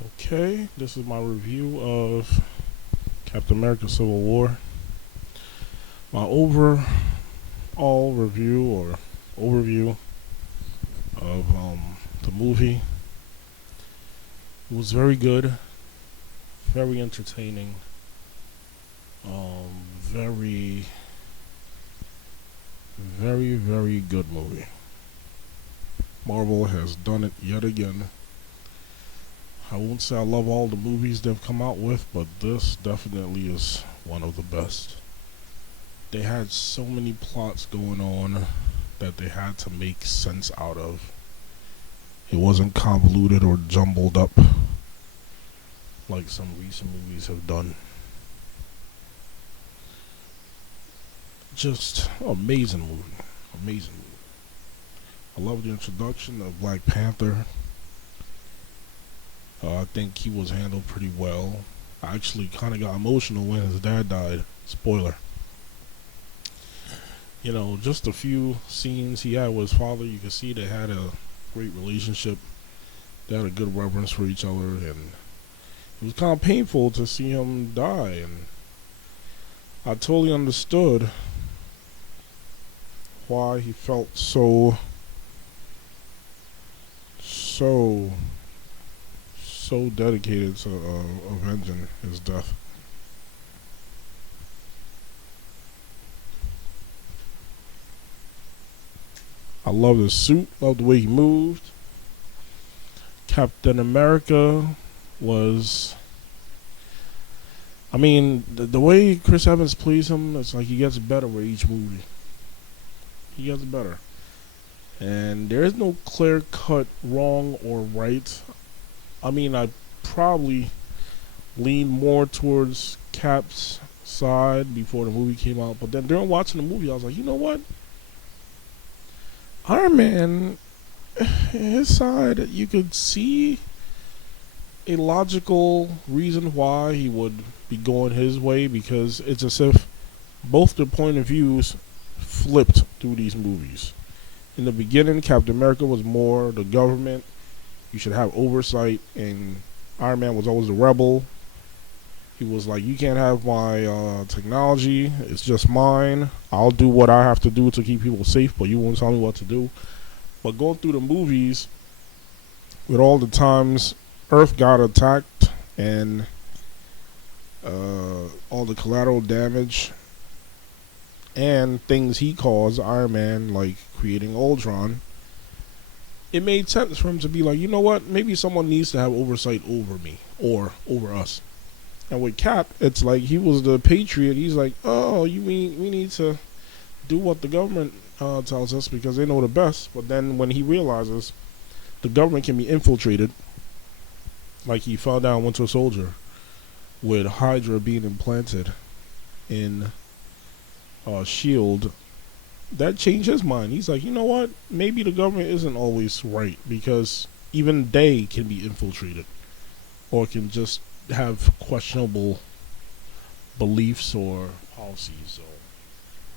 Okay, this is my review of Captain America Civil War. My overall review or overview of the movie was very good, very entertaining, very, very good movie. Marvel has done it yet again. I won't say I love all the movies they've come out with, but this definitely is one of the best. They had so many plots going on that they had to make sense out of. It wasn't convoluted or jumbled up like some recent movies have done. Just amazing movie. Amazing movie. I love the introduction of Black Panther. I think he was handled pretty well. I actually kind of got emotional when his dad died. Spoiler. You know, just a few scenes he had with his father, you could see they had a great relationship. They had a good reverence for each other, and it was kind of painful to see him die. And I totally understood why he felt so dedicated to avenging his death. I love his suit, love the way he moved. Captain America was, I mean, the way Chris Evans plays him, it's like he gets better with each movie. He gets better. And there is no clear cut wrong or right. I mean, I probably leaned more towards Cap's side before the movie came out. But then during watching the movie, I was like, you know what? Iron Man, his side, you could see a logical reason why he would be going his way, because it's as if both the point of views flipped through these movies. In the beginning, Captain America was more the government. You should have oversight, and Iron Man was always the rebel. He was like, you can't have my technology. It's just mine. I'll do what I have to do to keep people safe, but you won't tell me what to do. But going through the movies, with all the times Earth got attacked and all the collateral damage and things he caused, Iron Man, like creating Ultron, it made sense for him to be like, you know what, maybe someone needs to have oversight over me or over us. And with Cap, it's like he was the patriot. He's like, oh, you mean we need to do what the government tells us because they know the best. But then when he realizes the government can be infiltrated, like he found out in Winter Soldier, with Hydra being implanted in Shield, that changed his mind. He's like, you know what? Maybe the government isn't always right, because even they can be infiltrated or can just have questionable beliefs or policies. So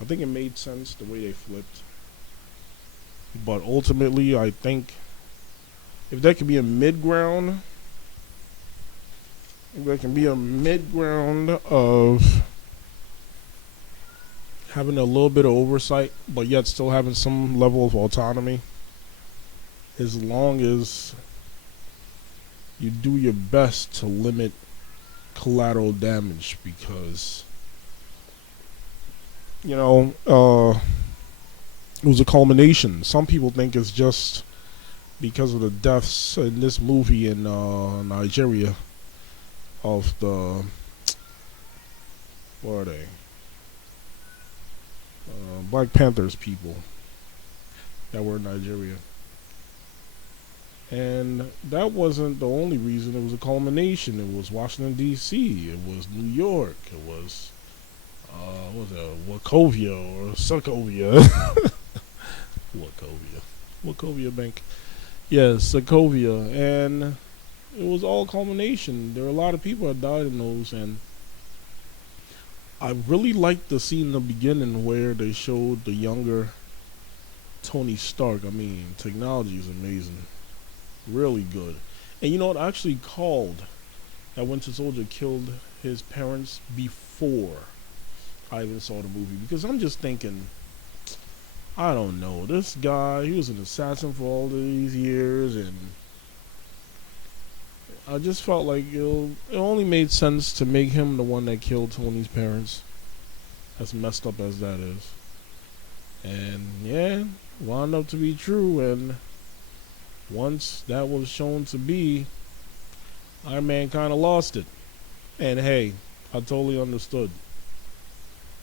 I think it made sense the way they flipped. But ultimately, I think if there could be a mid ground, if there can be a mid ground of having a little bit of oversight, but yet still having some level of autonomy, as long as you do your best to limit collateral damage, because you know it was a culmination. Some people think it's just because of the deaths in this movie in Nigeria of the, what are they, Black Panthers people that were in Nigeria. And that wasn't the only reason. It was a culmination. It was Washington, D.C. It was New York. It was, what was it, Wachovia or Sokovia. Wachovia Bank. Yeah, Sokovia. And it was all culmination. There were a lot of people that died in those. And I really liked the scene in the beginning where they showed the younger Tony Stark. I mean, technology is amazing. Really good. And you know what? I actually called that Winter Soldier killed his parents before I even saw the movie, because I'm just thinking, I don't know, this guy, he was an assassin for all these years, and I just felt like it only made sense to make him the one that killed Tony's parents, as messed up as that is. And yeah, wound up to be true, and once that was shown to be, Iron Man kind of lost it. And hey, I totally understood.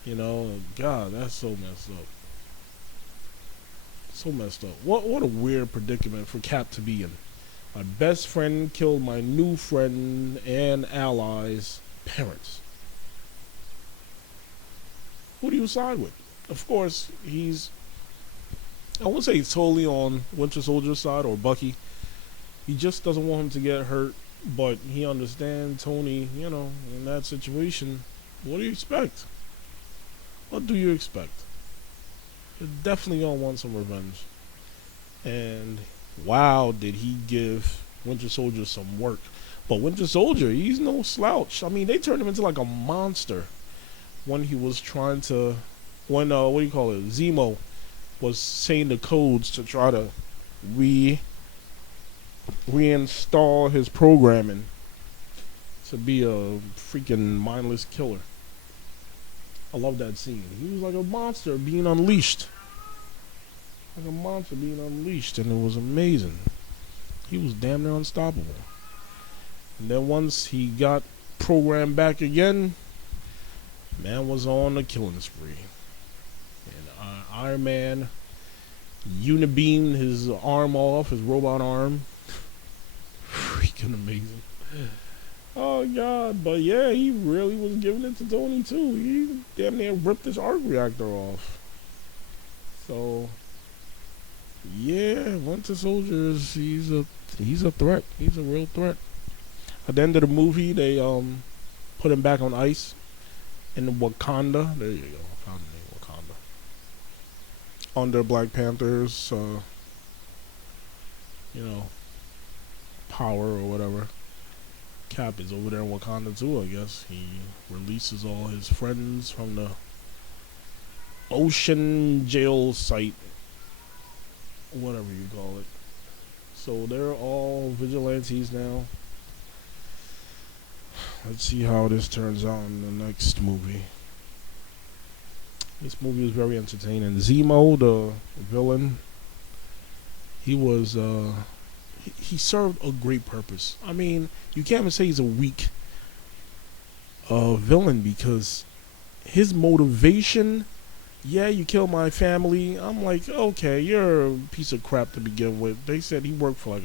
You know, God, that's so messed up. So messed up. What a weird predicament for Cap to be in. My best friend killed my new friend and allies' parents. Who do you side with? Of course, I won't say he's totally on Winter Soldier's side or Bucky. He just doesn't want him to get hurt, but he understands Tony, in that situation. What do you expect? What do you expect? You're definitely gonna want some revenge. And wow, did he give Winter Soldier some work. But Winter Soldier, he's no slouch. I mean, they turned him into like a monster when he was trying to, what do you call it, Zemo was saying the codes to try to reinstall his programming to be a freaking mindless killer. I love that scene. He was like a monster being unleashed. Like a monster being unleashed, and it was amazing. He was damn near unstoppable. And then once he got programmed back again, man was on a killing spree. And Iron Man unibeamed his arm off, his robot arm. Freaking amazing. Oh God, but yeah, he really was giving it to Tony too. He damn near ripped his arc reactor off. So yeah, Winter Soldier he's a threat. He's a real threat. At the end of the movie, they put him back on ice in Wakanda. There you go. I found the name, Wakanda. Under Black Panther's power or whatever. Cap is over there in Wakanda too, I guess. He releases all his friends from the ocean jail site, whatever you call it. So they're all vigilantes now. Let's see how this turns out in the next movie. This movie was very entertaining. Zemo, the villain, he was he served a great purpose. I mean, you can't even say he's a weak villain, because his motivation, yeah, you killed my family. I'm like, okay, you're a piece of crap to begin with. They said he worked for like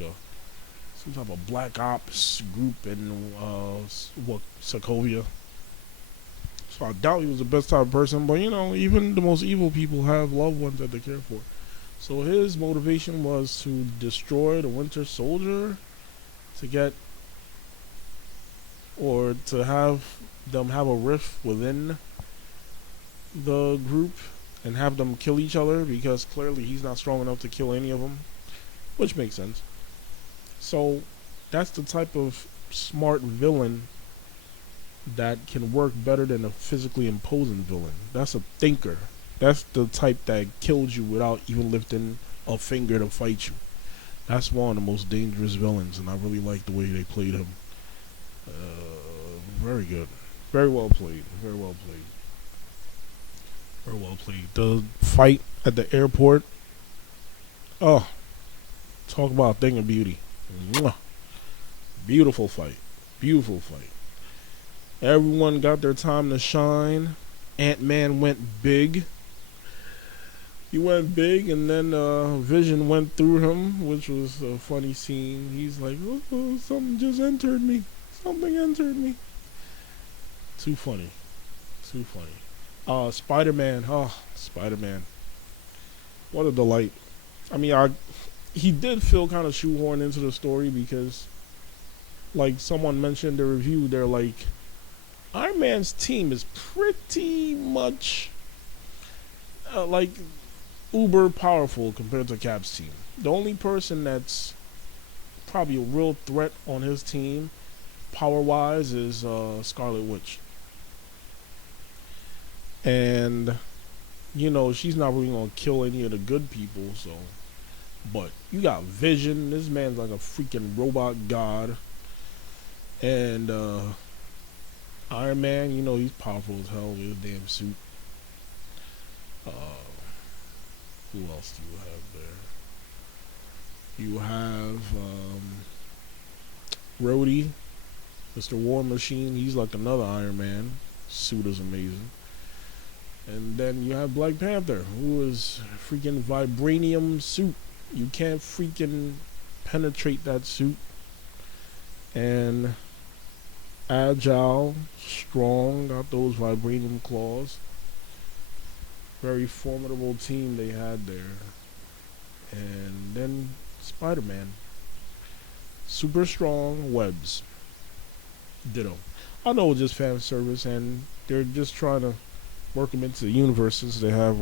some type of black ops group in Sokovia. So I doubt he was the best type of person, but even the most evil people have loved ones that they care for. So his motivation was to destroy the Winter Soldier, to have them have a rift within the group and have them kill each other, because clearly he's not strong enough to kill any of them, which makes sense. So that's the type of smart villain that can work better than a physically imposing villain. That's a thinker. That's the type that kills you without even lifting a finger to fight you. That's one of the most dangerous villains, and I really like the way they played him. Very good. Very well played. Very well played. Very well played. The fight at the airport. Oh, talk about a thing of beauty. Mwah. Beautiful fight. Beautiful fight. Everyone got their time to shine. Ant-Man went big. He went big, and then Vision went through him, which was a funny scene. He's like, oh, something just entered me. Something entered me. Too funny. Too funny. Spider-Man. Oh, Spider-Man. What a delight. I mean, he did feel kind of shoehorned into the story, because, like someone mentioned in the review, they're like, Iron Man's team is pretty much like uber powerful compared to Cap's team. The only person that's probably a real threat on his team, power wise, is Scarlet Witch. And she's not really gonna kill any of the good people. So, but you got Vision. This man's like a freaking robot god, and Iron Man. He's powerful as hell with his damn suit. Who else do you have there? You have Rhodey, Mr. War Machine. He's like another Iron Man. Suit is amazing. And then you have Black Panther, who is freaking vibranium suit. You can't freaking penetrate that suit. And agile, strong, got those vibranium claws. Very formidable team they had there. And then Spider-Man. Super strong webs. Ditto. I know it's just fan service, and they're just trying to work him into the universe since they have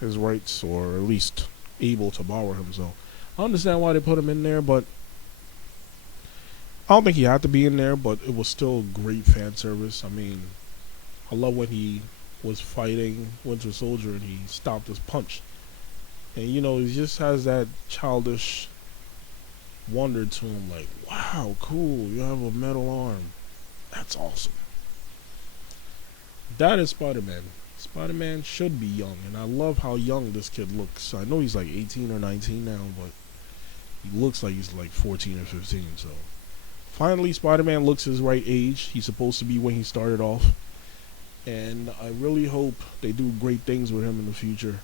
his rights, or at least able to borrow him. So I understand why they put him in there, but I don't think he had to be in there, but it was still great fan service. I mean, I love when he was fighting Winter Soldier and he stopped his punch. And he just has that childish wonder to him, like, wow, cool, you have a metal arm. That's awesome. That is Spider-Man. Spider-Man should be young, and I love how young this kid looks. I know he's like 18 or 19 now, but he looks like he's like 14 or 15, so. Finally, Spider-Man looks his right age. He's supposed to be when he started off. And I really hope they do great things with him in the future.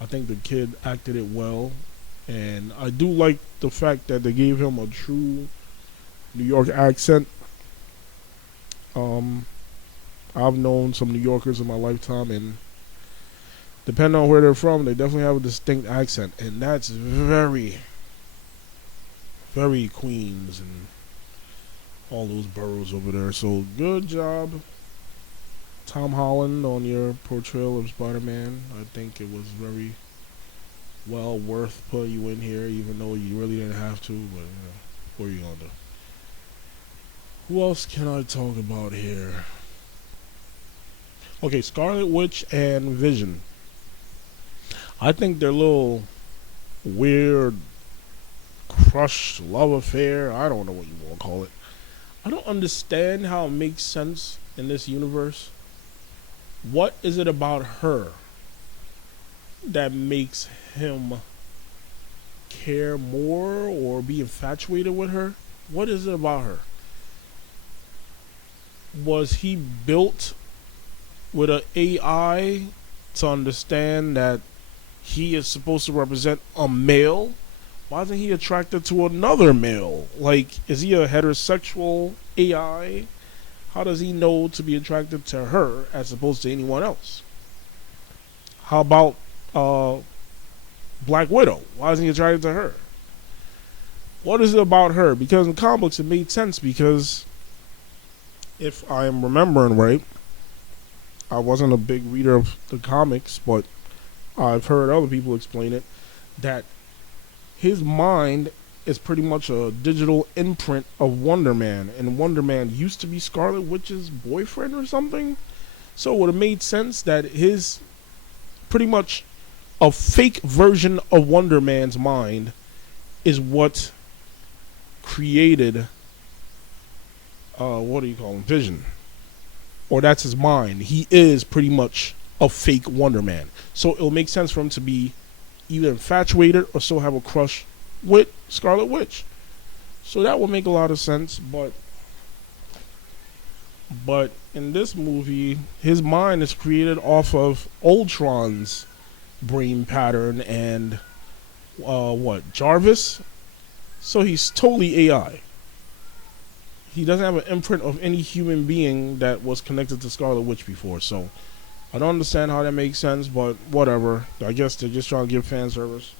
I think the kid acted it well. And I do like the fact that they gave him a true New York accent. I've known some New Yorkers in my lifetime, and depending on where they're from, they definitely have a distinct accent. And that's very, very Queens and all those boroughs over there. So good job, Tom Holland, on your portrayal of Spider-Man. I think it was very well worth putting you in here, even though you really didn't have to. But what are you gonna do? Who else can I talk about here? Okay, Scarlet Witch and Vision. I think their little weird crush love affair, I don't know what you want to call it. I don't understand how it makes sense in this universe. What is it about her that makes him care more or be infatuated with her? What is it about her? Was he built with an AI to understand that he is supposed to represent a male? Why isn't he attracted to another male? Like, is he a heterosexual AI? How does he know to be attracted to her as opposed to anyone else? How about Black Widow? Why isn't he attracted to her? What is it about her? Because in comic books it made sense, because if I am remembering right, I wasn't a big reader of the comics, but I've heard other people explain it, that his mind is pretty much a digital imprint of Wonder Man, and Wonder Man used to be Scarlet Witch's boyfriend or something. So it would have made sense that his pretty much a fake version of Wonder Man's mind is what created what do you call him? Vision. Or that's his mind. He is pretty much a fake Wonder Man. So it'll make sense for him to be either infatuated or still have a crush with Scarlet Witch. So that would make a lot of sense, but in this movie, his mind is created off of Ultron's brain pattern and Jarvis. So he's totally AI. He doesn't have an imprint of any human being that was connected to Scarlet Witch before. So I don't understand how that makes sense, but whatever. I guess they're just trying to give fan service,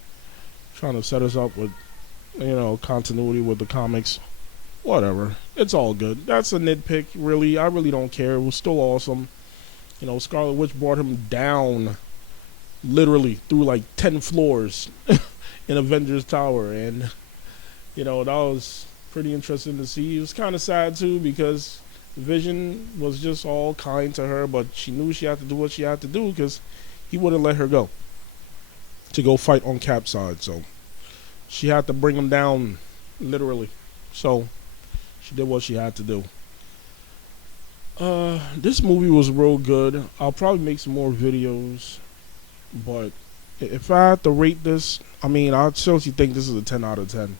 trying to set us up with, continuity with the comics. Whatever. It's all good. That's a nitpick, really. I really don't care. It was still awesome. Scarlet Witch brought him down literally through like 10 floors in Avengers Tower, and That was pretty interesting to see. It was kind of sad too because Vision was just all kind to her, but she knew she had to do what she had to do because he wouldn't let her go to go fight on Cap's side. So she had to bring him down, literally. So she did what she had to do. This movie was real good. I'll probably make some more videos, but if I had to rate this, I mean, I seriously think this is a 10 out of 10.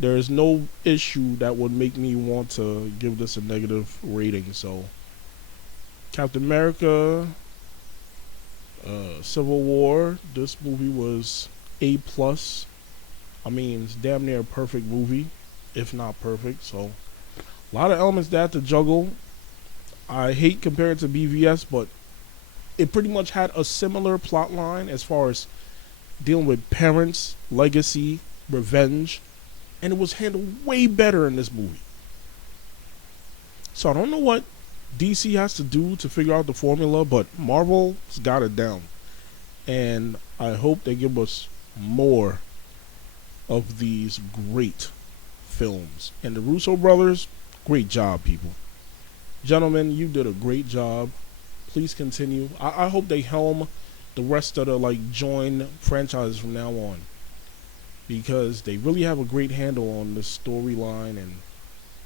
There is no issue that would make me want to give this a negative rating. So, Captain America, Civil War, this movie was A plus. I mean, it's damn near a perfect movie, if not perfect. So, a lot of elements that to juggle. I hate comparing it to BVS, but it pretty much had a similar plot line as far as dealing with parents, legacy, revenge, and it was handled way better in this movie. So I don't know what DC has to do to figure out the formula, but Marvel's got it down. And I hope they give us more of these great films. And the Russo brothers, great job, people. Gentlemen, you did a great job. Please continue. I hope they helm the rest of the join franchises from now on, because they really have a great handle on the storyline and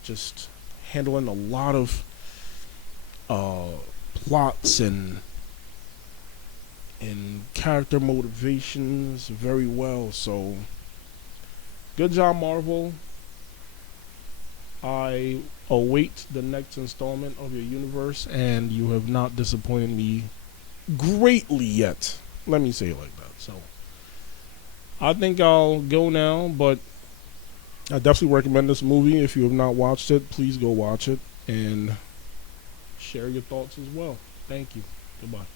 just handling a lot of plots and character motivations very well. So good job, Marvel. I await the next installment of your universe, and you have not disappointed me greatly yet. Let me say it like that. So I think I'll go now, but I definitely recommend this movie. If you have not watched it, please go watch it and share your thoughts as well. Thank you. Goodbye.